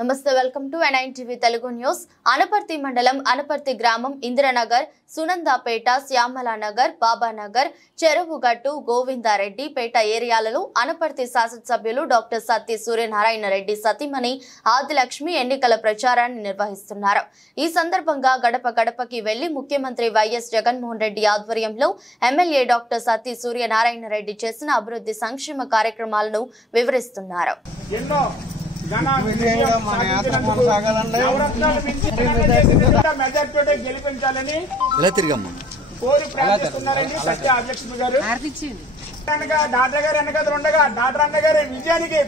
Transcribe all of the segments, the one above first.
నమస్తే welcome to NITV Telugu news. Anaparthi మండలం అనపర్తి గ్రామం ఇంద్రనగర్, సునందాపేట, శ్యామలానగర్, బాబానగర్, చెరువుగట్టు, గోవిందారెడ్డి పేట ఏరియాలలో అనపర్తి శాసనసభ్యులు డాక్టర్ సత్తి సూర్యనారాయణ రెడ్డి సతీమణి ఆదిలక్ష్మి ఎన్నికల ప్రచారాన్ని నిర్వహిస్తున్నారు. ఈ సందర్భంగా గడప గడపకి వెళ్లి ముఖ్యమంత్రి వైఎస్ జగన్మోహన్ రెడ్డి ఆధ్వర్యంలో ఎమ్మెల్యే డాక్టర్ సత్తి సూర్యనారాయణ రెడ్డి చేసిన అభివృద్ధి సంక్షేమ కార్యక్రమాలను వివరిస్తున్నారు. గెలిపించాలని కోరి ప్రార్థిస్తున్నారండి సత్యాలక్ష్మి గారు. డాక్టర్ గారు వెనకలు ఉండగా డాక్టర్ అన్న గారి విజయానికి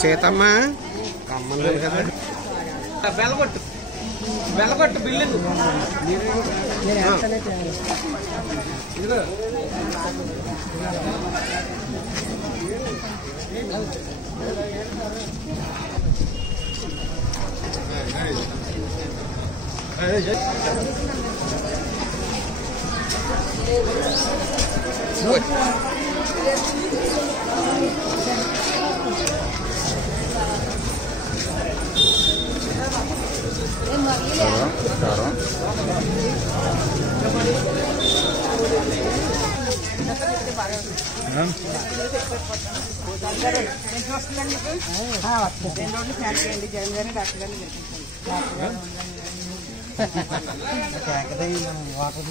సీతమ్మ కమ్మంది కదా బెల్లగొట్టు బిల్లు వాటర్